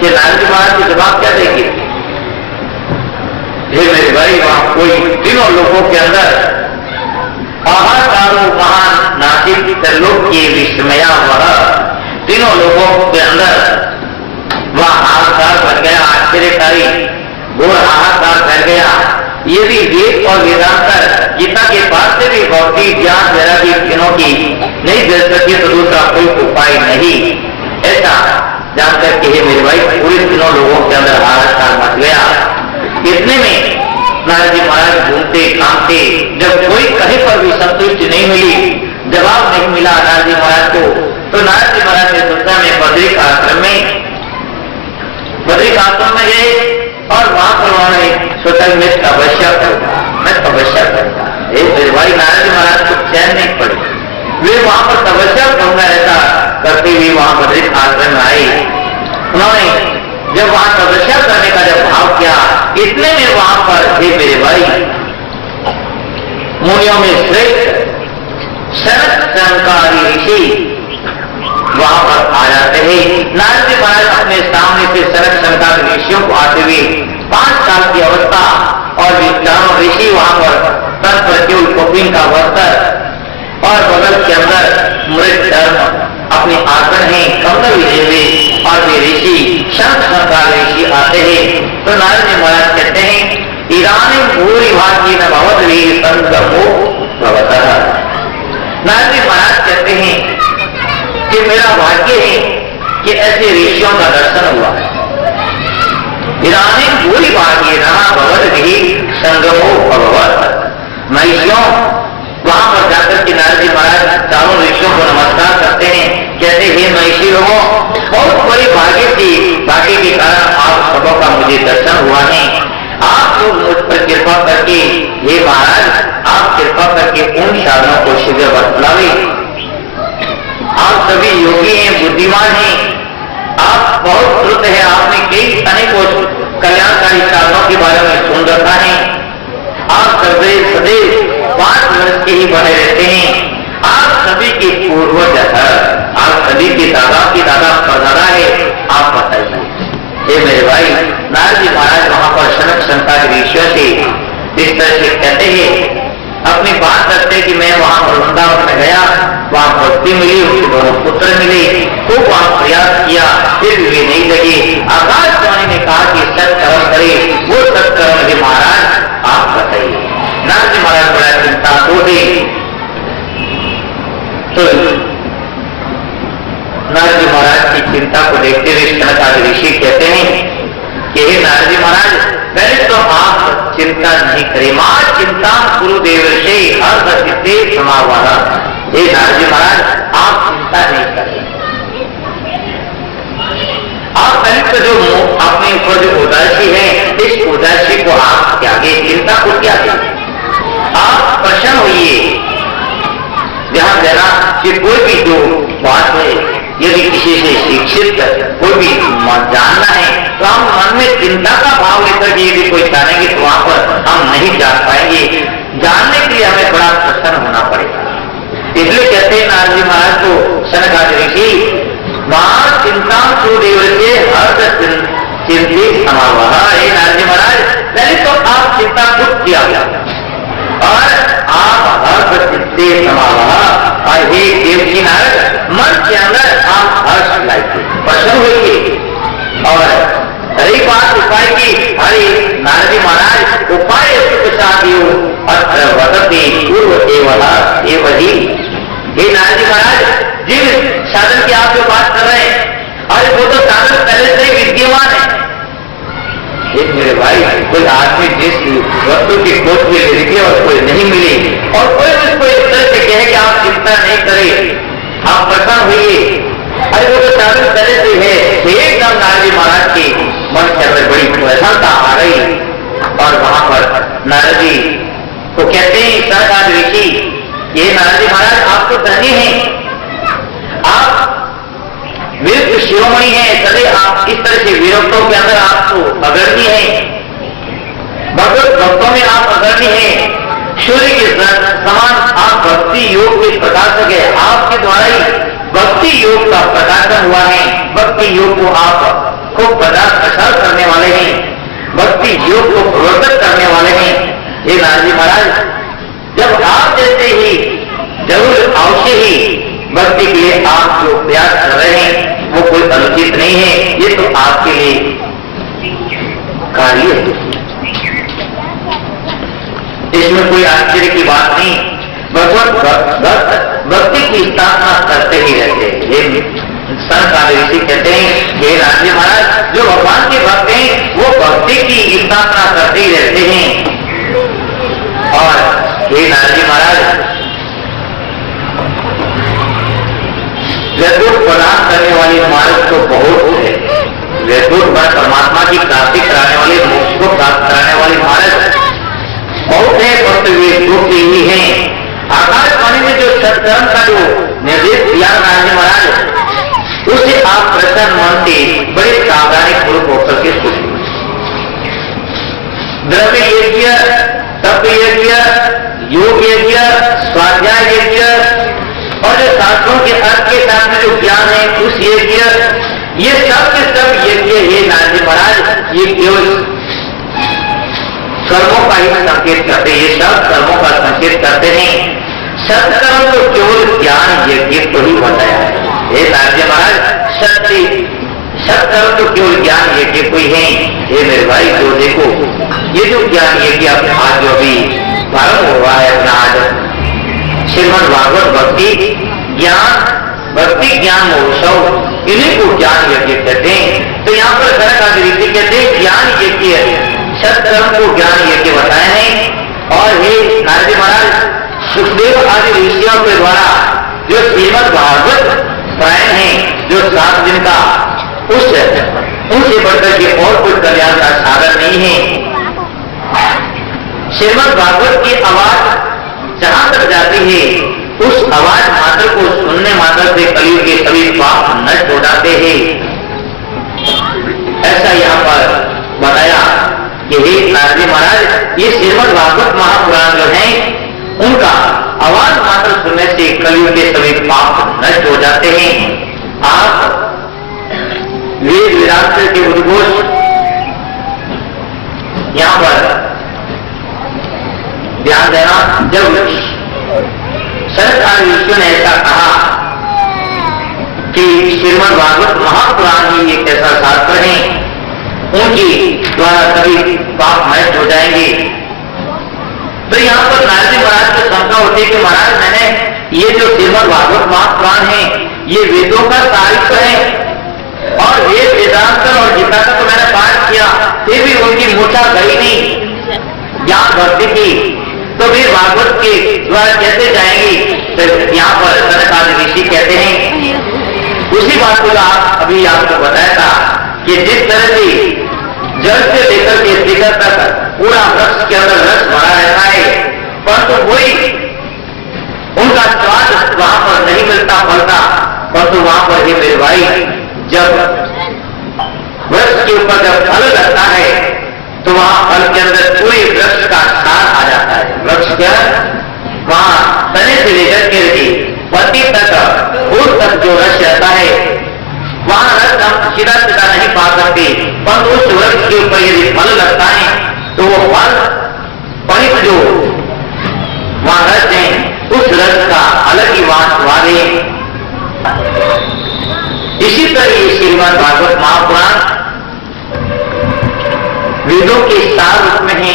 कि नारद महाराज को जवाब क्या देंगे? हे मेरे भाई, वहां कोई तीनों लोगों के अंदर हाहाकारो महान नासिक त्रिलोक्य विस्मया वह, तीनों लोगों के अंदर वह हाहाकार बन गया, आश्चर्यकारी घोर हाहाकार फैल गया। यदि वेद और वेदांतर गीता के पास से भी भक्ति ज्ञान वैराग्य तीनों की नहीं दे सके तो दूसरा कोई उपाय नहीं, ऐसा जानकर के हे मेरे भाई पूरे तीनों लोगों के अंदर हाहाकार मच गया। इतने में नारद जी महाराज घूमते कामते, जब कोई कहीं पर भी संतुष्टि नहीं मिली, जवाब नहीं मिला नारद जी महाराज को, तो नारद जी महाराज ने सोचा में बद्रिक आश्रम में गए और वहां पर उन्होंने सोचा मैं तपस्या करूंगा। मेरे भाई नारद जी महाराज को चैन नहीं पड़े, वे वहां पर तपस्या करूंगा ऐसा करते हुए वहां बद्रिक आश्रम में आए। उन्होंने जब वहां तपस्या करने का जब भाव किया, इतने में वहां पर हे मेरे भाई मुनियों में श्रेष्ठ सनत संकारी ऋषि वहां पर आ जाते हैं। नारद जी महाराज अपने सामने से सनत संकारी ऋषियों को आते हुए 5 साल की अवस्था और चारों ऋषि वहां पर तन पर केवल कौपीन का वस्त्र और बगल के अंदर मृत धर्म अपने आसन है कमल लिए हुए, और वे ऋषि संत संकार ऋषि आते हैं। तो नारद जी महाराज कहते हैं इरानी भूरी भाग्य न भवत वीर संगमो भवतः। नारद जी महाराज कहते हैं कि मेरा भाग्य है कि ऐसे ऋषियों का दर्शन हुआ। इरानी भूरी भाग्य न भवत वीर संगमो भवत। महिषियों वहां पर जाकर के नारद जी महाराज चारों ऋषियों को नमस्कार करते हैं, कहते हैं महिषी लोगों बहुत बड़ी भाग्य के कारण आप सबों का मुझे दर्शन हुआ है। आप लोग मुझ पर कृपा करके हे महाराज आप कृपा करके उन साधनों को शीघ्र बतलावे। आप सभी योगी हैं, बुद्धिमान हैं, आप बहुत द्रुत है, आपने कई अनेकों कल्याणकारी साधनों के बारे में सुन रखा है। आप सदैव 5 वर्ष के ही बने रहते हैं। आप सभी के पूर्वज है, आप सभी के दादा की दादा परदादा है, आप बताइए। हे मेरे भाई नारद जी महाराज वहां पर सनक संतान ऋषियों से इस तरह से कहते हैं, अपनी बात करते कि मैं वहां पर वृंदावन में गया, वहां भक्ति मिली, उनके दोनों पुत्र मिले, खूब वहां प्रयास किया, फिर वे नहीं लगे। आकाशवाणी ने कहा कि सत्कर्म करे, वो सत्कर्म है महाराज आप बताइए। नारद जी महाराज बड़ा चिंता हो गई। तो नारद जी महाराज की चिंता को देखते हुए सनकादि ऋषि कहते हैं कि हे नारद जी महाराज पहले तो आप चिंता नहीं करें, मां चिंता गुरुदेव से हर चित्ते समावाना। हे नारद जी महाराज आप चिंता नहीं करें, आप पहले तो जो अपने ऊपर जो उदासी है इस उदासी को आप त्यागे, चिंता को त्यागे, आप प्रसन्न होइए। ध्यान देना कि कोई भी जो बात है यदि किसी से शिक्षित कोई भी जानना है तो हम मन में चिंता का भाव लेकर के यदि कोई जानेंगे तो वहां पर हम नहीं जान पाएंगे। जानने के लिए हमें बड़ा प्रसन्न होना पड़ेगा। इसलिए कहते हैं नारद जी महाराज को सनकादि ऋषि वहां चिंता सुदेव से हर्ष चिंतित समावह। हे नारद जी महाराज पहले तो आप चिंता को त्याग और आप हर्ष चित्ते समावह। हे देवकी नारद मन के अंदर आप हर्ष लाइए, प्रसन्न होइए। और रही बात उपाय की, हरे नारद जी महाराज उपाय सुखसादियो अत्र वदति पूर्व एवही। हे नारद जी महाराज जिन साधन की आप जो बात कर रहे हैं, अरे वो तो साधन पहले से ही विद्यमान है। मेरे भाई कोई आदमी जिस वस्तु की खोज में लिखी और कोई नहीं मिली और कोई उसको इस तरह से कहे कि आप चिंता नहीं करें, आप प्रसन्न होइए, अरे वो तो साधन पहले से है। एकदम नारद जी महाराज की मन के अंदर बड़ी प्रसन्नता आ गई और वहां पर नारद जी को कहते हैं सनकादि ऋषि, ये नारद जी महाराज आप तो धनी हैं, आप वीर शिरोमणि है, सदैव आप इस तरह से वीरत्वों के अंदर आप तो अग्रणी है, भगवत भक्तों में आप अग्रणी है, सूर्य के समान आप भक्ति योग के प्रकाशक है। आपके द्वारा ही भक्ति योग का प्रकाशन हुआ है, भक्ति योग को आप को प्रसार करने वाले हैं, भक्ति योग को प्रवर्तक करने वाले हैं। हे नारद जी महाराज, जब आप जैसे ही जरूर अवश्य ही भक्ति के लिए आप जो प्रयास कर रहे हैं वो कोई अनुचित नहीं है, ये तो आपके लिए कार्य है, इसमें कोई आश्चर्य की बात नहीं। भगवत भक्ति की स्थापना करते ही रहते हैं। संत ऋषि कहते हैं हे नारद जी महाराज, जो भगवान के भक्त हैं वो भक्ति की स्थापना करते ही रहते हैं। और हे नारद जी महाराज, वैकुंठ प्रदान करने वाली मार्ग तो बहुत है, वैकुंठ पर परमात्मा की प्राप्ति कराने वाले, मोक्ष को प्राप्त कराने वाली मार्ग बहुत है, परंतु वे दो ही है। आकाशवाणी में जो सत्कर्म का जो निर्देश दिया नारद जी महाराज, उसे आप प्रसन्न मन से बड़े सावधानी पूर्वक होकर के सुनिए। द्रव्य यज्ञ, तप यज्ञ, योग यज्ञ, स्वाध्याय यज्ञ और जो शास्त्रों के अर्थ के साथ में जो ज्ञान है उस यज्ञ, ये सब के सब यज्ञ है नारद जी महाराज, ये केवल कर्मों का ही संकेत करते हैं, ये सब कर्मों का संकेत करते हैं। सत्कर्म तो केवल ज्ञान यज्ञ को ही बताया है। हे नारद जी महाराज, सत्कर्म तो केवल ज्ञान यज्ञ को ही है। हे मेरे भाई, जो देखो ये जो ज्ञान यज्ञ आज जो अभी प्रारंभ हुआ है अपना, आज श्रीमद् भागवत भक्ति ज्ञान महोत्सव, इन्हीं को ज्ञान यज्ञ कहते हैं। तो यहाँ पर सनक ऋषि कहते हैं ज्ञान यज्ञ, सत्कर्म को ज्ञान यज्ञ बताए हैं। और हे नारद जी महाराज, सुखदेव आदि ऋषियों के द्वारा जो श्रीमद् भागवत पारायण है, जो 7 दिन का, उनसे बढ़कर के और कोई कल्याण का साधन नहीं है। श्रीमद् भागवत की आवाज जहां तक जाती है, उस आवाज मात्र को सुनने मात्र से कलयुग के सभी पाप नष्ट हो जाते हैं। ऐसा यहाँ पर बताया कि हे नारद जी महाराज, ये श्रीमद् भागवत महापुराण जो है, उनका आवाज मात्र सुनने से कलयुग के सभी पाप नष्ट हो जाते हैं। आप वेद वेदांत के उद्घोष यहाँ पर ध्यान देना। जब सनत आदि ऋषियों ने ऐसा कहा कि श्रीमद् भागवत महापुराण ही एक ऐसा शास्त्र है, उनकी द्वारा सभी पाप नष्ट हो जाएंगे, तो यहाँ पर नारद जी महाराज को शंका होती है कि महाराज, मैंने ये जो श्रीमद् भागवत महापुराण है, ये वेदों का साहित्य है और वेद वेदांत और गीता का तो मैंने पाठ किया, फिर भी उनकी मूर्छा गई नहीं ज्ञान भक्ति की, तो फिर भागवत के द्वारा कैसे जाएंगी? तो यहाँ पर सनक आदि ऋषि कहते हैं उसी बात को आप अभी आपको बताया था कि जिस तरह से जल से लेकर के शिखर तक पूरा वृक्ष के अंदर रस भरा रहता है, परंतु कोई उनका स्वाद वहां पर नहीं मिलता फलता, परंतु वहां पर ही मेरे भाई, जब वृक्ष के ऊपर जब फल लगता है तो वहां फल के अंदर पूरे वृक्ष का सार आ जाता है। वृक्ष के वहां तने से लेकर के पत्ती तक, फूल तक जो रस रहता है, वहां रस हम सीधा सीधा नहीं पा सकते, परंतु उस वृक्ष के ऊपर यदि फल लगता है तो वो फल परित जो वहां रस है, उस रस का अलग ही स्वाद है। इसी तरह ये श्रीमद् भागवत महापुराण वेदों के सार रूप में है।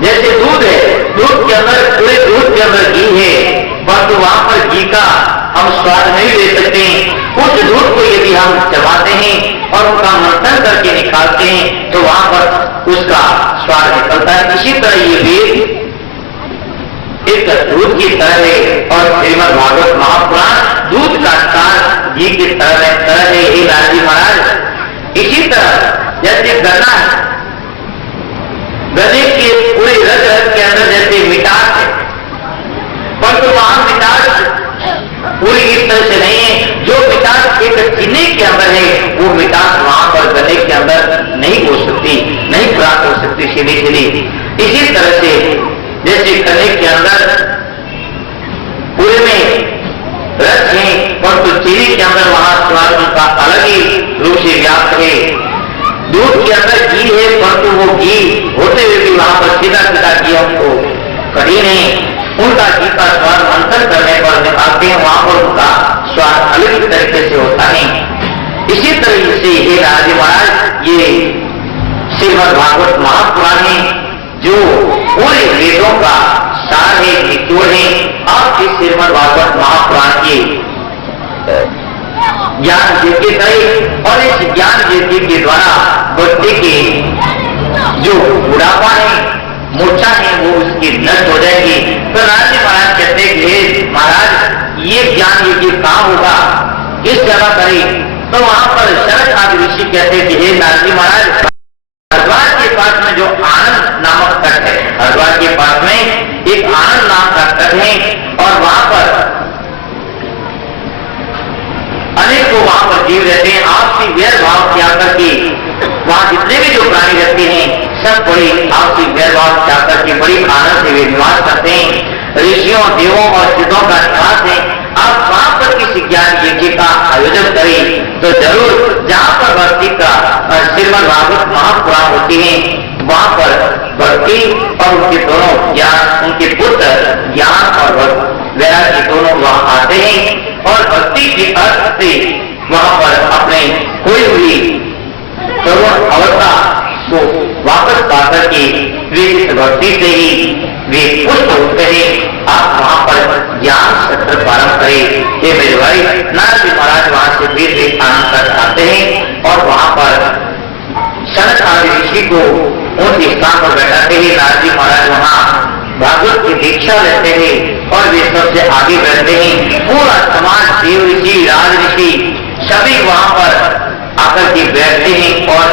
जैसे दूध है, दूध के अंदर, पूरे दूध के अंदर घी है, परंतु वहां पर घी का हम स्वाद नहीं ले सकते। उस दूध को यदि हम चबाते हैं और उसका मंथन करके निकालते हैं तो वहां पर उसका स्वाद निकलता है। इसी तरह ये वेद एक दूध की तरह है और श्रीमद् भागवत महापुराण दूध का सार घी की तरह है। हे नारद जी महाराज, इसी तरह जैसे गन्ना है, गन्ने के पूरे रस रस के अंदर जैसे मिठास है, परंतु वहां मिठास पूरी इस तरह से नहीं है। जो मिठास एक चीनी के अंदर है, वो मिठास वहां पर गन्ने के अंदर नहीं हो सकती, नहीं प्राप्त हो सकती सीधी सीधी। इसी तरह से जैसे गन्ने के अंदर पूरे में रस है, परंतु चीनी के अंदर वहां स्वाद उनका अलग ही रूप से व्याप्त है। दूध के अंदर घी है, परंतु वो घी होते हुए भी वहां पर सीधा सीधा घी हमको कभी नहीं। उनका घी का स्वाद मंथन करने पर निकालते हैं, वहां पर उनका स्वाद अलग तरीके से होता नहीं। इसी तरह से हे नारद महाराज, ये श्रीमद् भागवत महापुराण है जो पूरे वेदों का सार है, निचोड़ है। आप इस श्रीमद् भागवत महापुराण के ज्ञान यज्ञ करें और इस ज्ञान यज्ञ के द्वारा भक्ति के जो बुढ़ापा है, मूर्छा है, वो उसकी नष्ट हो जाएगी। तो नारद महाराज कहते हैं कि महाराज ये ज्ञान यज्ञ कहाँ होगा, किस जगह करें? तो वहां पर शरद आदि ऋषि कहते हैं कि हे नारद महाराज, हरिद्वार के पास में जो आनंद नामक तट है, हरिद्वार के पास में एक आनंद नाम का तट है और वहां पर अनेकों वहां पर जीव रहते हैं। आपसी वैर भाव त्याग करके वहां जितने भी जो प्राणी रहते हैं सब बड़ी आपसी वैर भाव त्याग करके बड़ी आनंद से वे निवास करते हैं। ऋषियों, देवों और सिद्धों का निवास है। आप वहां पर किसी ज्ञान यज्ञ का आयोजन करें तो जरूर जहां पर भक्ति का श्रीमद् भागवत महापुराण होती है वहां पर भक्ति और उनके दोनों ज्ञान, उनके पुत्र ज्ञान और वैराग्य दोनों वहां आते हैं और भक्ति के अर्थ से वहां पर अपने कोई हुई करुण अवस्था को वापस पा करके वे इस भक्ति से ही वे पुष्ट होते हैं। आप वहां पर ज्ञान सत्र प्रारंभ करें। ये मेरे भाई नारद महाराज वहां से फिर आनंद तक आते हैं और वहां पर शरद आदि ऋषि को उन स्थान पर बैठाते हैं। नारद जी महाराज वहां भागवत की दीक्षा लेते हैं और वे सबसे आगे बैठते हैं। पूरा समाज, देव ऋषि, राज ऋषि सभी वहां पर आकर के बैठते हैं और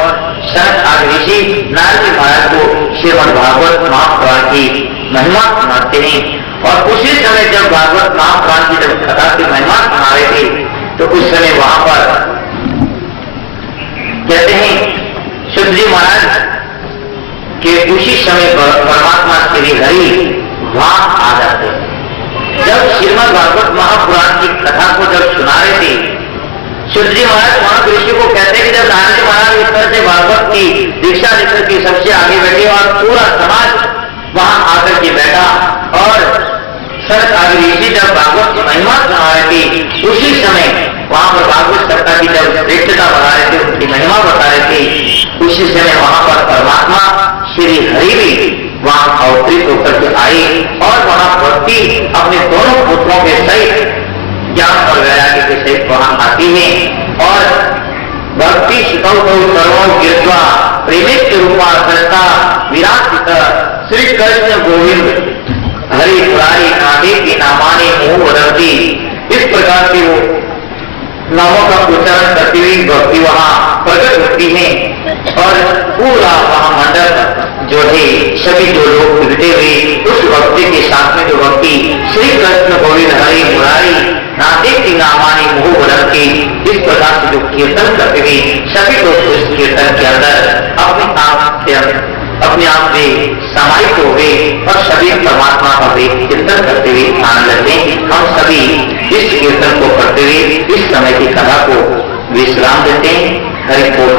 शरद आदि ऋषि नारद जी महाराज को श्रीमद् भागवत महापुराण की महिमा सुनाते हैं। और उसी समय जब भागवत महापुराण की जब कथा की महिमा सुना रहे थे तो उस समय वहां पर कहते हैं शुद्ध जी महाराज के उसी समय परमात्मा श्री हरि वहां आ जाते। जब श्रीमद् भागवत महापुराण की कथा को जब सुना रहे थे शुद्ध जी महाराज वहां ऋषि को कहते हैं कि जब नारद जी महाराज इस तरह से भागवत की दीक्षा लेकर के सबसे आगे बैठे और पूरा समाज वहां आकर के बैठा और शरद आदि ऋषि जब भागवत की महिमा सुना रहे थे उसी समय वहां पर भागवत सत्ता की जब श्रेष्ठता बता रहे थे, उनकी महिमा बता रहे थे, उसी समय वहां पर परमात्मा श्री हरि भी वहां अवतरित होकर के आए और वहां भक्ति अपने दोनों पुत्रों के सहित ज्ञान और वैराग्य के सहित वहां आती है और भक्ति शिखौ सर्वो गिरवा प्रेमित रूपा सस्ता विराजित श्री कृष्ण गोविंद हरि पुरारी नादे के नामाने मोह बदलती। इस प्रकार से वो नामों का उच्चारण करती हुई भक्ति वहां प्रकट होती है और पूरा वहां मंडल जो है सभी जो लोग जुटे हुए उस भक्ति के साथ में जो भक्ति श्री कृष्ण गोविंद हरि मुरारी नादे की नामानी मोह बदलती, इस प्रकार से जो कीर्तन करते हुए सभी लोग उस कीर्तन के अंदर अपने आप में समाहित हो गए और सभी परमात्मा का वे चिंतन करते हुए आनंद लेते। हम सभी इस कीर्तन को करते हुए इस समय की कथा को विश्राम देते हैं। हरि बोल।